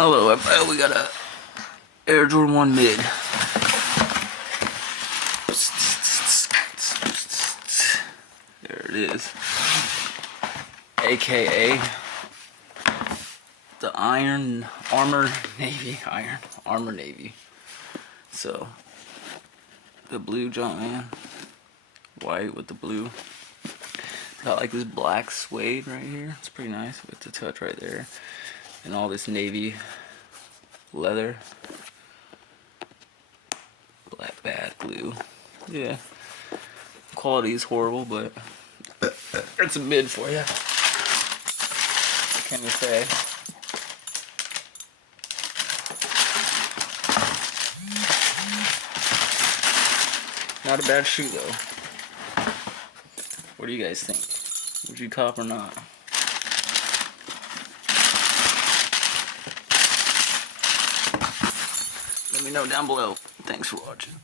Hello, everybody. We got a AJ1 Mid. There it is. AKA the Armor Navy. So the blue Jumpman, white with the blue. Got like this black suede right here. It's pretty nice with the touch right there, and all this navy leather, black bad glue. Yeah, quality is horrible, but it's a mid for you. What can you say? Not a bad shoe though. What do you guys think? Would you cop or not? Let me know down below. Thanks for watching.